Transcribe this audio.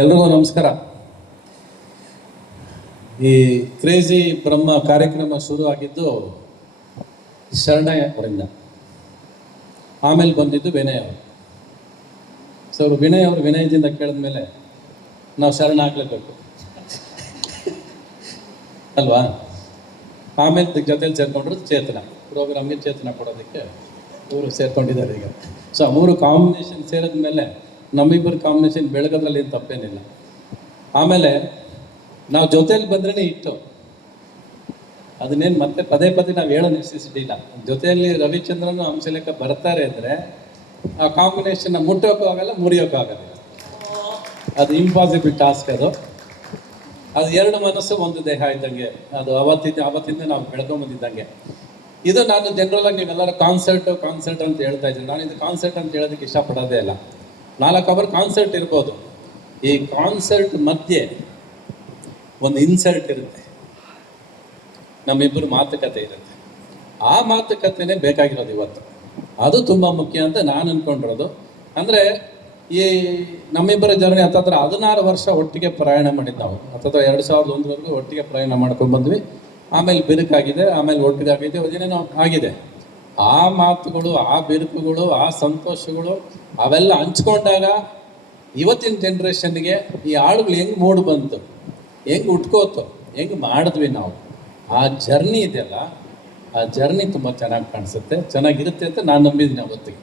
ಎಲ್ರಿಗೂ ನಮಸ್ಕಾರ. ಈ ಕ್ರೇಜಿ ಬ್ರಹ್ಮ ಕಾರ್ಯಕ್ರಮ ಶುರು ಆಗಿದ್ದು ಶರಣಯ್ಯ ಅವರಿಂದ, ಆಮೇಲೆ ಬಂದಿದ್ದು ವಿನಯ್ ಅವರು. ಸೊ ವಿನಯ್ ಅವರು ವಿನಯದಿಂದ ಕೇಳಿದ ಮೇಲೆ ನಾವು ಶರಣ ಆಗಲೇಬೇಕು ಅಲ್ವಾ. ಆಮೇಲೆ ಜೊತೆಲಿ ಸೇರ್ಕೊಂಡ್ರು ಚೇತನ, ಪ್ರೋಗ್ರಾಮ್ಗೆ ಚೇತನ ಕೊಡೋದಕ್ಕೆ ಇವರು ಸೇರ್ಕೊಂಡಿದ್ದಾರೆ ಈಗ. ಸೊ ಆ ಮೂರು ಕಾಂಬಿನೇಷನ್ ಸೇರಿದ ಮೇಲೆ ನಮ್ಮಿಬ್ಬರು ಕಾಂಬಿನೇಷನ್ ಬೆಳಗೋದ್ರಲ್ಲಿ ಏನು ತಪ್ಪೇನಿಲ್ಲ. ಆಮೇಲೆ ನಾವು ಜೊತೆಯಲ್ಲಿ ಬಂದ್ರೇ ಇಟ್ಟು ಅದನ್ನೇನು ಮತ್ತೆ ಪದೇ ಪದೇ ನಾವು ಹೇಳೋ ನೆಸೆಸಿಟಿ ಇಲ್ಲ. ಜೊತೆಯಲ್ಲಿ ರವಿಚಂದ್ರನ್ ಹಂಸಲೇಖ ಬರ್ತಾರೆ ಅಂದರೆ ಆ ಕಾಂಬಿನೇಷನ್ನ ಮುಟ್ಟೋಕ್ಕೂ ಆಗಲ್ಲ, ಮುರಿಯೋಕ್ಕೂ ಆಗಲ್ಲ. ಅದು ಇಂಪಾಸಿಬಲ್ ಟಾಸ್ಕ್. ಅದು ಎರಡು ಮನಸ್ಸು ಒಂದು ದೇಹ ಇದ್ದಂಗೆ. ಅದು ಅವತ್ತಿಂದ ನಾವು ಬೆಳ್ಕೊಂಬಂದಿದ್ದಂಗೆ. ಇದು ನಾನು ಜನರಲ್ ಆಗಿ ನೀವೆಲ್ಲರೂ ಕಾನ್ಸರ್ಟ್ ಅಂತ ಹೇಳ್ತಾ ಇದ್ದೀನಿ. ನಾನು ಇದು ಕಾನ್ಸರ್ಟ್ ಅಂತ ಹೇಳೋದಕ್ಕೆ ಇಷ್ಟಪಡೋದೇ ಇಲ್ಲ. 4 ಅವರ್ ಕಾನ್ಸರ್ಟ್ ಇರ್ಬೋದು. ಈ ಕಾನ್ಸರ್ಟ್ ಮಧ್ಯೆ ಒಂದು ಇನ್ಸರ್ಟ್ ಇರುತ್ತೆ, ನಮ್ಮಿಬ್ಬರು ಮಾತುಕತೆ ಇರುತ್ತೆ. ಆ ಮಾತುಕತೆನೇ ಬೇಕಾಗಿರೋದು ಇವತ್ತು. ಅದು ತುಂಬ ಮುಖ್ಯ ಅಂತ ನಾನು ಅಂದ್ಕೊಂಡಿರೋದು. ಅಂದರೆ ಈ ನಮ್ಮಿಬ್ಬರ ಜರ್ನಿ ಹತ್ತತ್ರ 16 ವರ್ಷ ಒಟ್ಟಿಗೆ ಪ್ರಯಾಣ ಮಾಡಿದ್ದು ನಾವು. ಹತ್ತತ್ರ 2001ವರೆಗೂ ಒಟ್ಟಿಗೆ ಪ್ರಯಾಣ ಮಾಡ್ಕೊಂಡು ಬಂದ್ವಿ. ಆಮೇಲೆ ಬಿರುಕಾಗಿದೆ, ಆಮೇಲೆ ಒಟ್ಟಿಗಾಗಿದೆ, ಅದೇನೇನೋ ಆಗಿದೆ. ಆ ಮಾತುಗಳು, ಆ ಬಿರುಕುಗಳು, ಆ ಸಂತೋಷಗಳು ಅವೆಲ್ಲ ಹಂಚ್ಕೊಂಡಾಗ ಇವತ್ತಿನ ಜನ್ರೇಷನ್ಗೆ ಈ ಹಾಡುಗಳು ಹೆಂಗೆ ಮೂಡು ಬಂತು, ಹೆಂಗೆ ಉಟ್ಕೋತು, ಹೆಂಗೆ ಮಾಡಿದ್ವಿ ನಾವು, ಆ ಜರ್ನಿ ಇದೆಯಲ್ಲ, ಆ ಜರ್ನಿ ತುಂಬ ಚೆನ್ನಾಗಿ ಕಾಣಿಸುತ್ತೆ, ಚೆನ್ನಾಗಿರುತ್ತೆ ಅಂತ ನಾನು ನಂಬಿದ್ದೀನಿ ಅವತ್ತಿಗೆ.